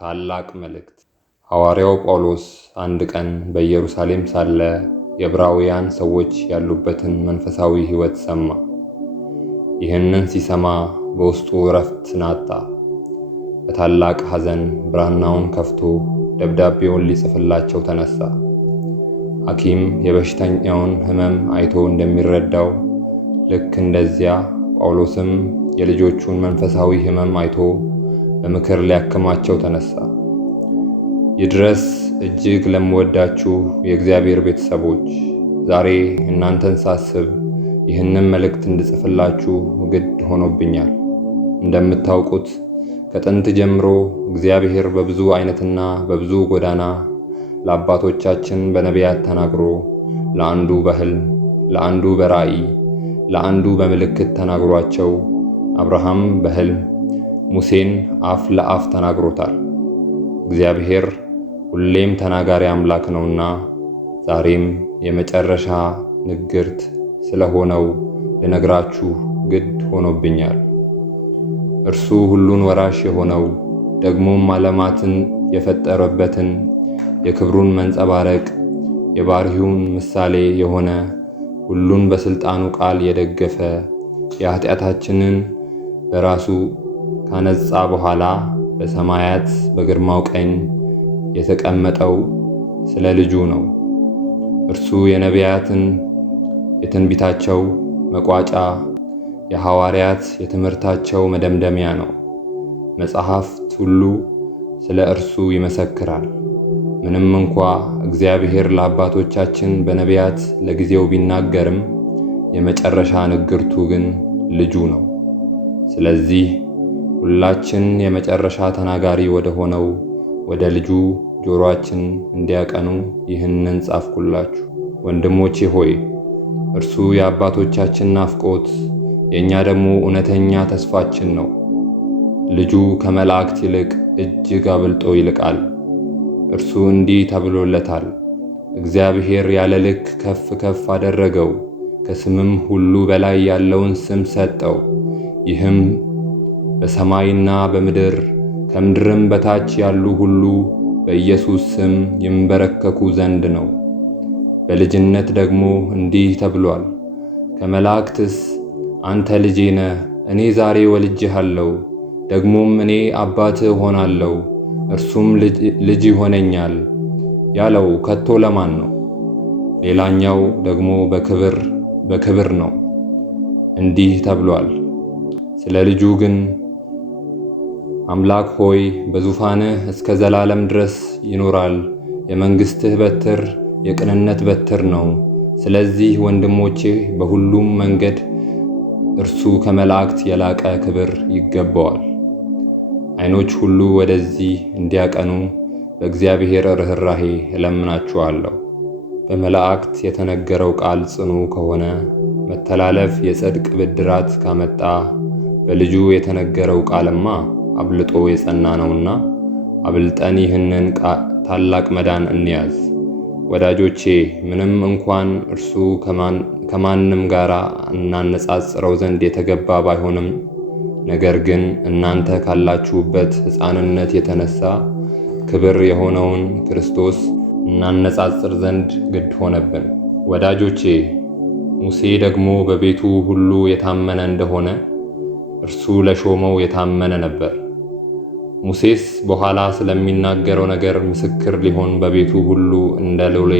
ታላቅ መልእክት። ሐዋርያው ጳውሎስ አንድ ቀን በኢየሩሳሌም ሳለ የዕብራውያን ሰዎች ያሉበትን መንፈሳዊ ሕይወት ሰማ። ይህንን ሲሰማ በውስጡ ዕረፍትን አጣ። በታላቅ ሐዘን ብራናውን ከፍቶ ደብዳቤውን ሊጽፍላቸው ተነሳ። ሐኪም የበሽተኛውን ሕመም አይቶ እንደሚረዳው ልክ እንደዚያ ጳውሎስም የልጆቹን መንፈሳዊ ሕመም አይቶ በምክር ሊያክማቸው ተነሳ። ይድረስ እጅግ ለምወዳችሁ የእግዚአብሔር ቤተሰቦች፣ ዛሬ እናንተን ሳስብ ይህንን መልእክት እንድጽፍላችሁ ግድ ሆኖብኛል። እንደምታውቁት ከጥንት ጀምሮ እግዚአብሔር በብዙ አይነትና በብዙ ጎዳና ለአባቶቻችን በነቢያት ተናግሮ ለአንዱ በሕልም፣ ለአንዱ በራእይ፣ ለአንዱ በምልክት ተናግሯቸው አብርሃም በሕልም ሙሴን አፍ ለአፍ ተናግሮታል። እግዚአብሔር ሁሌም ተናጋሪ አምላክ ነውና ዛሬም የመጨረሻ ንግርት ስለሆነው ልነግራችሁ ግድ ሆኖብኛል። እርሱ ሁሉን ወራሽ የሆነው ደግሞም ዓለማትን የፈጠረበትን የክብሩን መንጸባረቅ የባሕርዩን ምሳሌ የሆነ ሁሉን በሥልጣኑ ቃል የደገፈ የኃጢአታችንን በራሱ ካነጻ በኋላ በሰማያት በግርማው ቀኝ የተቀመጠው ስለ ልጁ ነው። እርሱ የነቢያትን የትንቢታቸው መቋጫ፣ የሐዋርያት የትምህርታቸው መደምደሚያ ነው። መጻሕፍት ሁሉ ስለ እርሱ ይመሰክራል። ምንም እንኳ እግዚአብሔር ለአባቶቻችን በነቢያት ለጊዜው ቢናገርም የመጨረሻ ንግርቱ ግን ልጁ ነው። ስለዚህ ሁላችን የመጨረሻ ተናጋሪ ወደ ሆነው ወደ ልጁ ጆሮአችን እንዲያቀኑ ይህንን ጻፍኩላችሁ። ወንድሞቼ ሆይ እርሱ የአባቶቻችን ናፍቆት የእኛ ደግሞ እውነተኛ ተስፋችን ነው። ልጁ ከመላእክት ይልቅ እጅግ አብልጦ ይልቃል። እርሱ እንዲህ ተብሎለታል፣ እግዚአብሔር ያለ ልክ ከፍ ከፍ አደረገው፣ ከስምም ሁሉ በላይ ያለውን ስም ሰጠው። ይህም በሰማይና በምድር ከምድርም በታች ያሉ ሁሉ በኢየሱስ ስም ይንበረከኩ ዘንድ ነው። በልጅነት ደግሞ እንዲህ ተብሏል፣ ከመላእክትስ አንተ ልጄ ነህ፣ እኔ ዛሬ ወልጄሃለሁ፣ ደግሞም እኔ አባትህ እሆናለሁ፣ እርሱም ልጅ ይሆነኛል ያለው ከቶ ለማን ነው? ሌላኛው ደግሞ በክብር ነው። እንዲህ ተብሏል፣ ስለ ልጁ ግን አምላክ ሆይ በዙፋንህ እስከ ዘላለም ድረስ ይኖራል፣ የመንግሥትህ በትር የቅንነት በትር ነው። ስለዚህ ወንድሞቼ በሁሉም መንገድ እርሱ ከመላእክት የላቀ ክብር ይገባዋል። ዓይኖች ሁሉ ወደዚህ እንዲያቀኑ በእግዚአብሔር ርኅራኄ እለምናችኋለሁ። በመላእክት የተነገረው ቃል ጽኑ ከሆነ መተላለፍ የጽድቅ ብድራት ካመጣ በልጁ የተነገረው ቃልማ አብልጦ የጸና ነውና አብልጠን ይህንን ታላቅ መዳን እንያዝ። ወዳጆቼ ምንም እንኳን እርሱ ከማንም ጋር እናነጻጽረው ዘንድ የተገባ ባይሆንም፣ ነገር ግን እናንተ ካላችሁበት ሕፃንነት የተነሳ ክብር የሆነውን ክርስቶስ እናነጻጽር ዘንድ ግድ ሆነብን። ወዳጆቼ ሙሴ ደግሞ በቤቱ ሁሉ የታመነ እንደሆነ እርሱ ለሾመው የታመነ ነበር። ሙሴስ በኋላ ስለሚናገረው ነገር ምስክር ሊሆን በቤቱ ሁሉ እንደ ሎሌ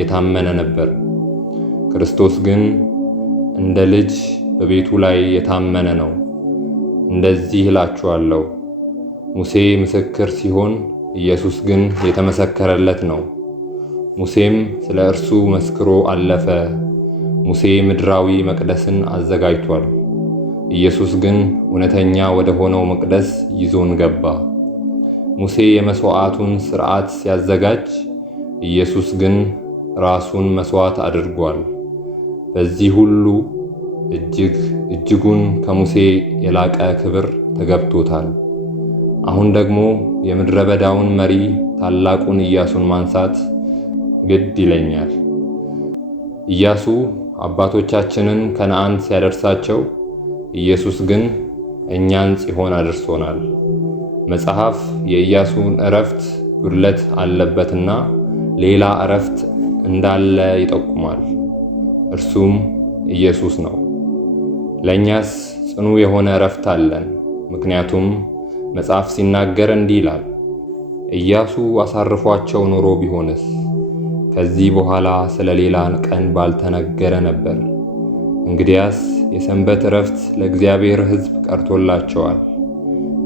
የታመነ ነበር። ክርስቶስ ግን እንደ ልጅ በቤቱ ላይ የታመነ ነው። እንደዚህ እላችኋለሁ፣ ሙሴ ምስክር ሲሆን ኢየሱስ ግን የተመሰከረለት ነው። ሙሴም ስለ እርሱ መስክሮ አለፈ። ሙሴ ምድራዊ መቅደስን አዘጋጅቷል። ኢየሱስ ግን እውነተኛ ወደ ሆነው መቅደስ ይዞን ገባ። ሙሴ የመሥዋዕቱን ሥርዓት ሲያዘጋጅ፣ ኢየሱስ ግን ራሱን መሥዋዕት አድርጓል። በዚህ ሁሉ እጅጉን ከሙሴ የላቀ ክብር ተገብቶታል። አሁን ደግሞ የምድረ በዳውን መሪ ታላቁን ኢያሱን ማንሳት ግድ ይለኛል። ኢያሱ አባቶቻችንን ከነዓን ሲያደርሳቸው፣ ኢየሱስ ግን እኛን ጽዮን አድርሶናል። መጽሐፍ የኢያሱን ዕረፍት ጉድለት አለበትና ሌላ ዕረፍት እንዳለ ይጠቁማል። እርሱም ኢየሱስ ነው። ለእኛስ ጽኑ የሆነ ዕረፍት አለን። ምክንያቱም መጽሐፍ ሲናገር እንዲህ ይላል፣ ኢያሱ አሳርፏቸው ኖሮ ቢሆንስ ከዚህ በኋላ ስለ ሌላ ቀን ባልተነገረ ነበር። እንግዲያስ የሰንበት ዕረፍት ለእግዚአብሔር ሕዝብ ቀርቶላቸዋል።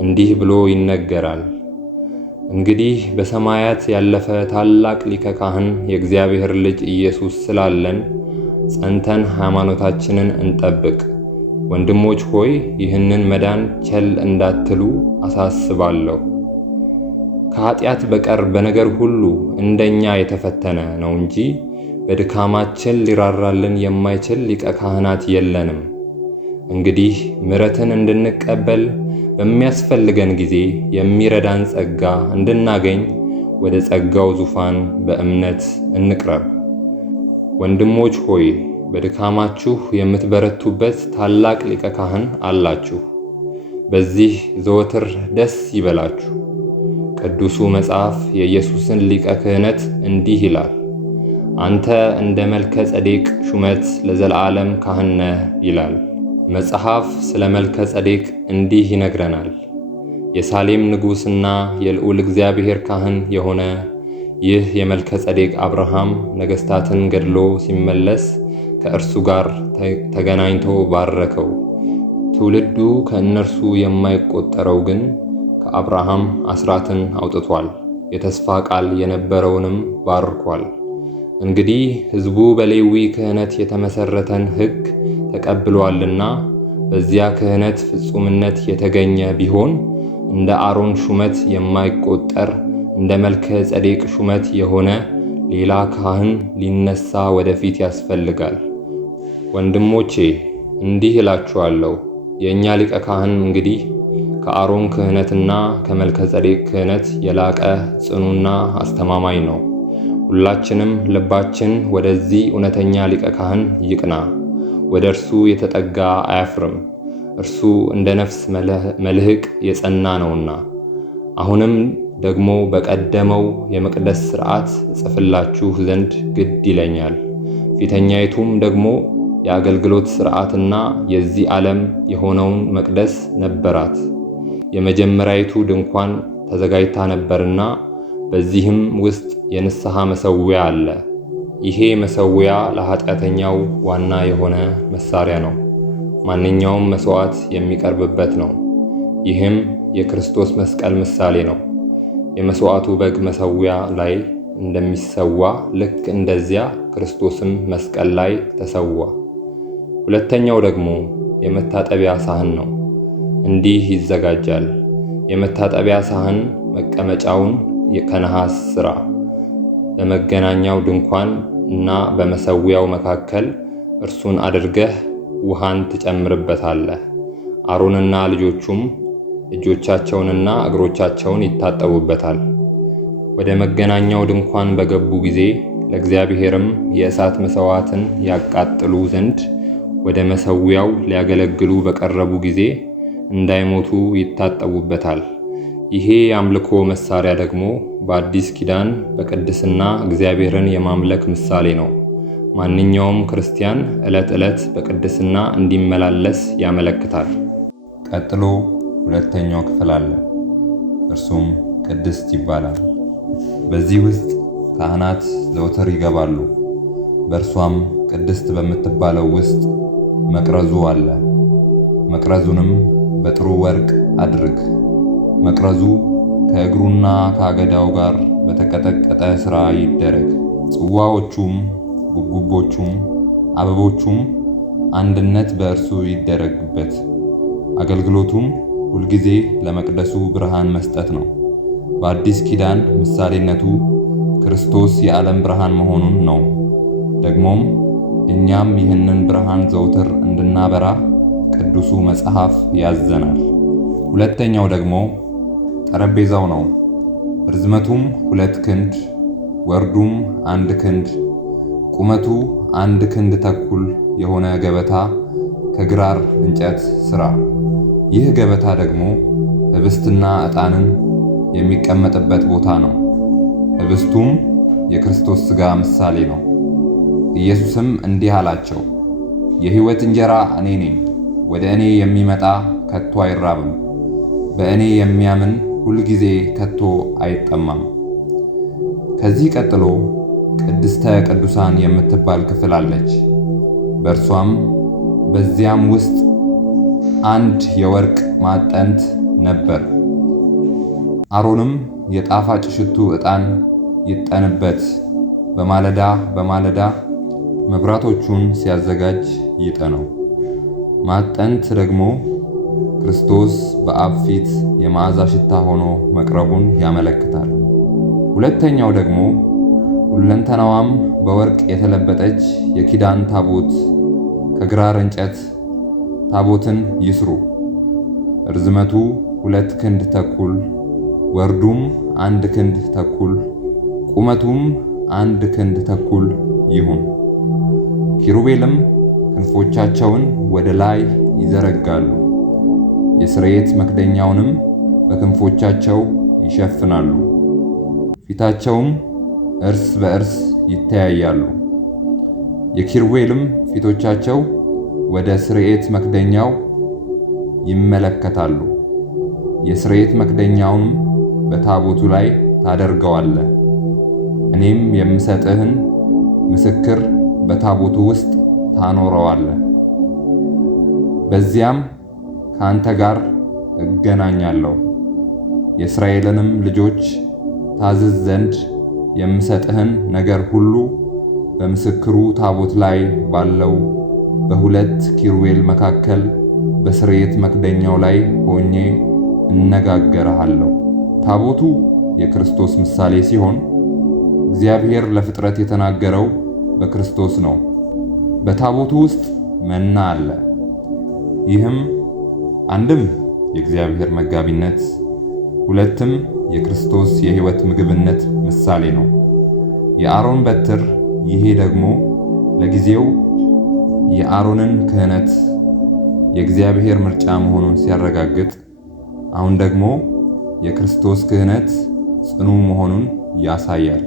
እንዲህ ብሎ ይነገራል፣ እንግዲህ በሰማያት ያለፈ ታላቅ ሊቀ ካህን የእግዚአብሔር ልጅ ኢየሱስ ስላለን ጸንተን ሃይማኖታችንን እንጠብቅ። ወንድሞች ሆይ ይህንን መዳን ቸል እንዳትሉ አሳስባለሁ። ከኃጢአት በቀር በነገር ሁሉ እንደኛ የተፈተነ ነው እንጂ በድካማችን ሊራራልን የማይችል ሊቀ ካህናት የለንም። እንግዲህ ምሕረትን እንድንቀበል በሚያስፈልገን ጊዜ የሚረዳን ጸጋ እንድናገኝ ወደ ጸጋው ዙፋን በእምነት እንቅረብ። ወንድሞች ሆይ በድካማችሁ የምትበረቱበት ታላቅ ሊቀ ካህን አላችሁ። በዚህ ዘወትር ደስ ይበላችሁ። ቅዱሱ መጽሐፍ የኢየሱስን ሊቀ ክህነት እንዲህ ይላል፣ አንተ እንደ መልከ ጼዴቅ ሹመት ለዘላለም ካህን ነህ ይላል። መጽሐፍ ስለ መልከ ጼዴቅ እንዲህ ይነግረናል፣ የሳሌም ንጉሥና የልዑል እግዚአብሔር ካህን የሆነ ይህ የመልከ ጼዴቅ አብርሃም ነገሥታትን ገድሎ ሲመለስ ከእርሱ ጋር ተገናኝቶ ባረከው። ትውልዱ ከእነርሱ የማይቆጠረው ግን ከአብርሃም አስራትን አውጥቷል፣ የተስፋ ቃል የነበረውንም ባርኳል። እንግዲህ ሕዝቡ በሌዊ ክህነት የተመሠረተን ሕግ ተቀብሏልና በዚያ ክህነት ፍጹምነት የተገኘ ቢሆን እንደ አሮን ሹመት የማይቆጠር እንደ መልከ ጼዴቅ ሹመት የሆነ ሌላ ካህን ሊነሳ ወደፊት ያስፈልጋል። ወንድሞቼ እንዲህ እላችኋለሁ፣ የእኛ ሊቀ ካህን እንግዲህ ከአሮን ክህነትና ከመልከ ጼዴቅ ክህነት የላቀ ጽኑና አስተማማኝ ነው። ሁላችንም ልባችን ወደዚህ እውነተኛ ሊቀ ካህን ይቅና። ወደ እርሱ የተጠጋ አያፍርም፣ እርሱ እንደ ነፍስ መልህቅ የጸና ነውና። አሁንም ደግሞ በቀደመው የመቅደስ ሥርዓት እጽፍላችሁ ዘንድ ግድ ይለኛል። ፊተኛይቱም ደግሞ የአገልግሎት ሥርዓትና የዚህ ዓለም የሆነውን መቅደስ ነበራት። የመጀመሪያይቱ ድንኳን ተዘጋጅታ ነበርና በዚህም ውስጥ የንስሐ መሠዊያ አለ። ይሄ መሠዊያ ለኃጢአተኛው ዋና የሆነ መሣሪያ ነው፣ ማንኛውም መሥዋዕት የሚቀርብበት ነው። ይህም የክርስቶስ መስቀል ምሳሌ ነው። የመሥዋዕቱ በግ መሠዊያ ላይ እንደሚሰዋ ልክ እንደዚያ ክርስቶስም መስቀል ላይ ተሰዋ። ሁለተኛው ደግሞ የመታጠቢያ ሳህን ነው። እንዲህ ይዘጋጃል። የመታጠቢያ ሳህን መቀመጫውን ከነሐስ ሥራ፣ በመገናኛው ድንኳን እና በመሠዊያው መካከል እርሱን አድርገህ ውሃን ትጨምርበታለህ። አሮንና ልጆቹም እጆቻቸውንና እግሮቻቸውን ይታጠቡበታል። ወደ መገናኛው ድንኳን በገቡ ጊዜ ለእግዚአብሔርም የእሳት መሥዋዕትን ያቃጥሉ ዘንድ ወደ መሠዊያው ሊያገለግሉ በቀረቡ ጊዜ እንዳይሞቱ ይታጠቡበታል። ይሄ የአምልኮ መሣሪያ ደግሞ በአዲስ ኪዳን በቅድስና እግዚአብሔርን የማምለክ ምሳሌ ነው። ማንኛውም ክርስቲያን ዕለት ዕለት በቅድስና እንዲመላለስ ያመለክታል። ቀጥሎ ሁለተኛው ክፍል አለ። እርሱም ቅድስት ይባላል። በዚህ ውስጥ ካህናት ዘወትር ይገባሉ። በእርሷም ቅድስት በምትባለው ውስጥ መቅረዙ አለ። መቅረዙንም በጥሩ ወርቅ አድርግ። መቅረዙ ከእግሩና ከአገዳው ጋር በተቀጠቀጠ ሥራ ይደረግ። ጽዋዎቹም፣ ጉብጉቦቹም፣ አበቦቹም አንድነት በእርሱ ይደረግበት። አገልግሎቱም ሁልጊዜ ለመቅደሱ ብርሃን መስጠት ነው። በአዲስ ኪዳን ምሳሌነቱ ክርስቶስ የዓለም ብርሃን መሆኑን ነው። ደግሞም እኛም ይህንን ብርሃን ዘውትር እንድናበራ ቅዱሱ መጽሐፍ ያዘናል። ሁለተኛው ደግሞ ጠረጴዛው ነው። ርዝመቱም 2 ክንድ፣ ወርዱም 1 ክንድ፣ ቁመቱ 1 ክንድ ተኩል የሆነ ገበታ ከግራር እንጨት ሥራ። ይህ ገበታ ደግሞ ኅብስትና ዕጣንን የሚቀመጥበት ቦታ ነው። ኅብስቱም የክርስቶስ ሥጋ ምሳሌ ነው። ኢየሱስም እንዲህ አላቸው፣ የሕይወት እንጀራ እኔ ነኝ። ወደ እኔ የሚመጣ ከቶ አይራብም፣ በእኔ የሚያምን ሁልጊዜ ከቶ አይጠማም። ከዚህ ቀጥሎ ቅድስተ ቅዱሳን የምትባል ክፍል አለች። በእርሷም በዚያም ውስጥ አንድ የወርቅ ማዕጠንት ነበር። አሮንም የጣፋጭ ሽቱ ዕጣን ይጠንበት በማለዳ በማለዳ መብራቶቹን ሲያዘጋጅ ይጠነው። ማዕጠንት ደግሞ ክርስቶስ በአብ ፊት የመዓዛ ሽታ ሆኖ መቅረቡን ያመለክታል። ሁለተኛው ደግሞ ሁለንተናዋም በወርቅ የተለበጠች የኪዳን ታቦት ከግራር እንጨት ታቦትን ይስሩ። ርዝመቱ 2 ክንድ ተኩል፣ ወርዱም 1 ክንድ ተኩል፣ ቁመቱም 1 ክንድ ተኩል ይሁን። ኪሩቤልም ክንፎቻቸውን ወደ ላይ ይዘረጋሉ፣ የስርየት መክደኛውንም በክንፎቻቸው ይሸፍናሉ። ፊታቸውም እርስ በእርስ ይተያያሉ። የኪሩቤልም ፊቶቻቸው ወደ ስርየት መክደኛው ይመለከታሉ። የስርየት መክደኛውንም በታቦቱ ላይ ታደርገዋለህ። እኔም የምሰጥህን ምስክር በታቦቱ ውስጥ ታኖረዋለህ። በዚያም ከአንተ ጋር እገናኛለሁ። የእስራኤልንም ልጆች ታዝዝ ዘንድ የምሰጥህን ነገር ሁሉ በምስክሩ ታቦት ላይ ባለው በሁለት ኪሩቤል መካከል በስርየት መክደኛው ላይ ሆኜ እነጋገርሃለሁ። ታቦቱ የክርስቶስ ምሳሌ ሲሆን እግዚአብሔር ለፍጥረት የተናገረው በክርስቶስ ነው። በታቦቱ ውስጥ መና አለ። ይህም አንድም የእግዚአብሔር መጋቢነት፣ ሁለትም የክርስቶስ የሕይወት ምግብነት ምሳሌ ነው። የአሮን በትር፣ ይሄ ደግሞ ለጊዜው የአሮንን ክህነት የእግዚአብሔር ምርጫ መሆኑን ሲያረጋግጥ፣ አሁን ደግሞ የክርስቶስ ክህነት ጽኑ መሆኑን ያሳያል።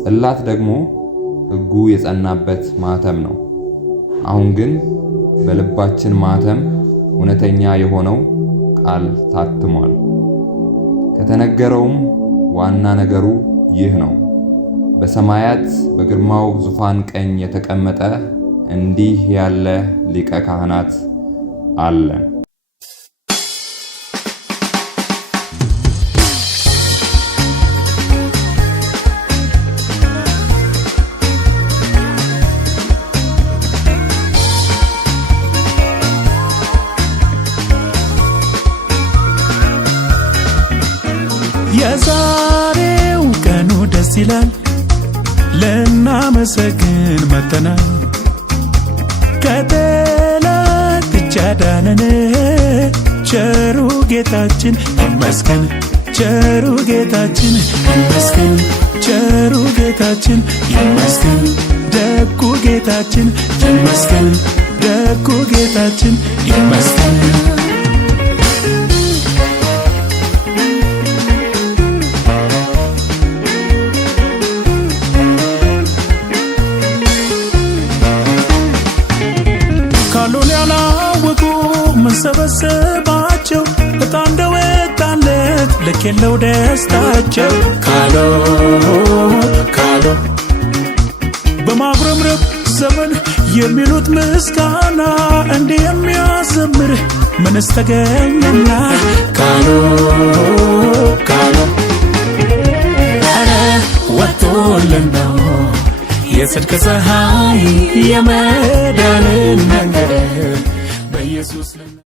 ጽላት ደግሞ ሕጉ የጸናበት ማኅተም ነው። አሁን ግን በልባችን ማኅተም እውነተኛ የሆነው ቃል ታትሟል። ከተነገረውም ዋና ነገሩ ይህ ነው። በሰማያት በግርማው ዙፋን ቀኝ የተቀመጠ እንዲህ ያለ ሊቀ ካህናት አለን። የዛሬው ቀኑ ደስ ይላል፣ ልናመሰግን መጥተናል። ከጠላት እጅ አዳነን፣ ቸሩ ጌታችን ይመስገን። ቸሩ ጌታችን ይመስገን። ቸሩ ጌታችን ይመስገን። ደጉ ጌታችን ይመስገን። ደጉ ጌታችን ይመስገን። ሰበሰባቸው ዕጣ እንደወጣለት ልክ የለው ደስታቸው። ካሎ ካሎ በማጉረምረም ዘመን የሚሉት ምስጋና እንዲህ የሚያዘምር ምንስ ተገኘና? ካሎ ካሎ ኧረ ወጥቶልን ነው የጽድቅ ፀሐይ የመዳንን መንገድ በኢየሱስ